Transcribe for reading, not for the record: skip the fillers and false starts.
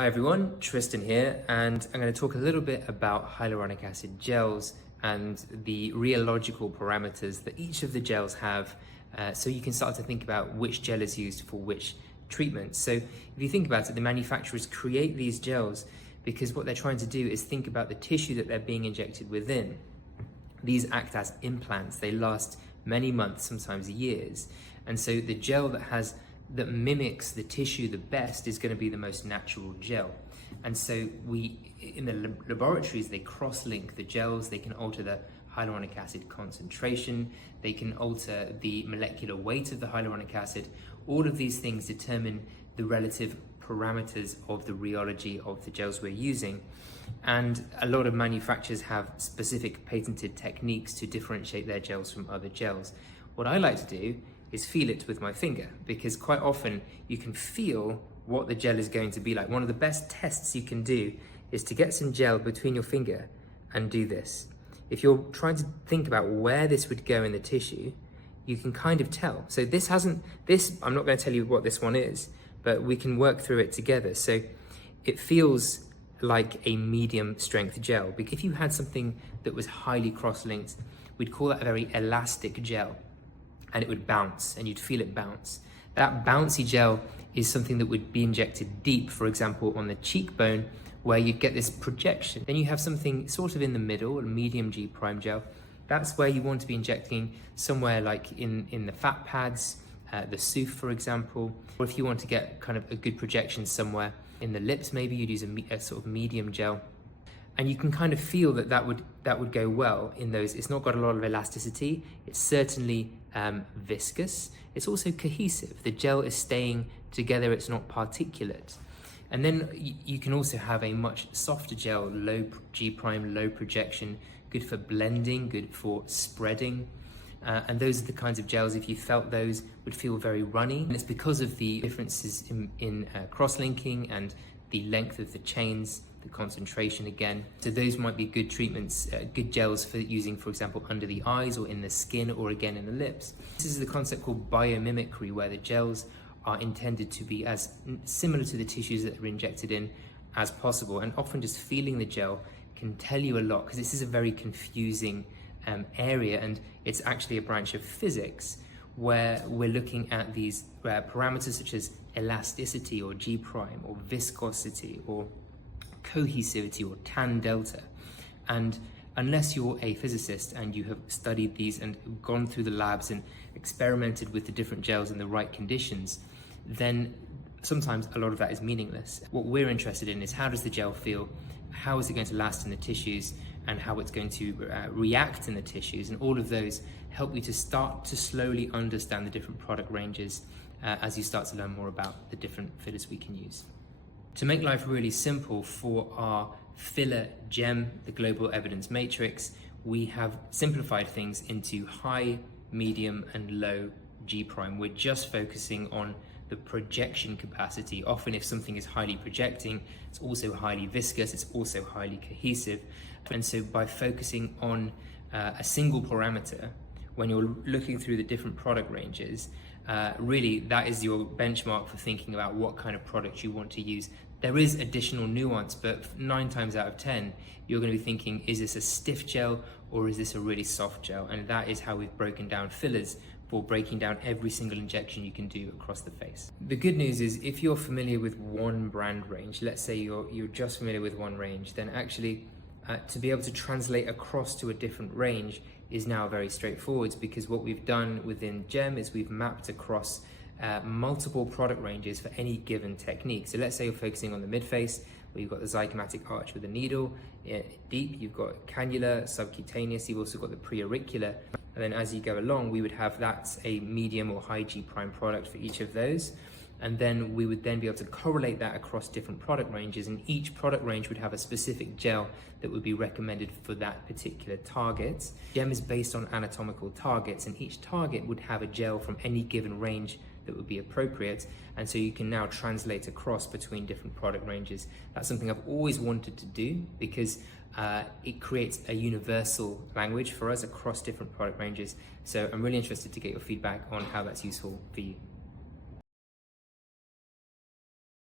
Hi everyone, Tristan here, and I'm going to talk a little bit about hyaluronic acid gels and the rheological parameters that each of the gels have, so you can start to think about which gel is used for which treatment. So if you think about it, the manufacturers create these gels because what they're trying to do is think about the tissue that they're being injected within. These act as implants. They last many months, sometimes years, and so the gel that mimics the tissue the best is going to be the most natural gel. And so in the laboratories, they cross-link the gels. They can alter the hyaluronic acid concentration, they can alter the molecular weight of the hyaluronic acid. All of these things determine the relative parameters of the rheology of the gels we're using. And a lot of manufacturers have specific patented techniques to differentiate their gels from other gels. What I like to do is feel it with my finger, because quite often you can feel what the gel is going to be like. One of the best tests you can do is to get some gel between your finger and do this. If you're trying to think about where this would go in the tissue, you can kind of tell. So I'm not going to tell you what this one is, but we can work through it together. So it feels like a medium strength gel, because if you had something that was highly cross-linked, we'd call that a very elastic gel, and it would bounce and you'd feel it bounce. That bouncy gel is something that would be injected deep, for example, on the cheekbone, where you'd get this projection. Then you have something sort of in the middle, a medium G prime gel. That's where you want to be injecting somewhere like in the fat pads, the SOOF, for example. Or if you want to get kind of a good projection somewhere in the lips, maybe you'd use a sort of medium gel. And you can kind of feel that would go well in those. It's not got a lot of elasticity. It's certainly viscous. It's also cohesive. The gel is staying together. It's not particulate. And then you can also have a much softer gel, low G prime, low projection, good for blending, good for spreading. And those are the kinds of gels, if you felt those, would feel very runny. And it's because of the differences in cross-linking and the length of the chains, the concentration again. So those might be good treatments, good gels for using, for example, under the eyes or in the skin or again in the lips. This is the concept called biomimicry, where the gels are intended to be as similar to the tissues that are injected in as possible. And often just feeling the gel can tell you a lot, because this is a very confusing area, and it's actually a branch of physics where we're looking at these parameters such as elasticity or G prime or viscosity or cohesivity or tan delta. And unless you're a physicist and you have studied these and gone through the labs and experimented with the different gels in the right conditions, then sometimes a lot of that is meaningless. What we're interested in is, how does the gel feel? How is it going to last in the tissues, and how it's going to react in the tissues? And all of those help you to start to slowly understand the different product ranges as you start to learn more about the different fillers we can use. To make life really simple for our filler gem, the Global Evidence Matrix, we have simplified things into high, medium, and low G prime. We're just focusing on the projection capacity. Often if something is highly projecting, it's also highly viscous, it's also highly cohesive. And so by focusing on a single parameter, when you're looking through the different product ranges, really that is your benchmark for thinking about what kind of product you want to use. There is additional nuance, but 9 times out of 10, you're going to be thinking, is this a stiff gel or is this a really soft gel? And that is how we've broken down fillers, for breaking down every single injection you can do across the face. The good news is, if you're familiar with one brand range, let's say you're just familiar with one range, then actually to be able to translate across to a different range is now very straightforward, because what we've done within GEM is we've mapped across multiple product ranges for any given technique. So let's say you're focusing on the midface, where you've got the zygomatic arch with a needle, deep, you've got cannula, subcutaneous, you've also got the preauricular. And then as you go along, we would have that's a medium or high G prime product for each of those. And then we would then be able to correlate that across different product ranges, and each product range would have a specific gel that would be recommended for that particular target. GEM is based on anatomical targets, and each target would have a gel from any given range that would be appropriate. And so you can now translate across between different product ranges. That's something I've always wanted to do, because it creates a universal language for us across different product ranges. So I'm really interested to get your feedback on how that's useful for you.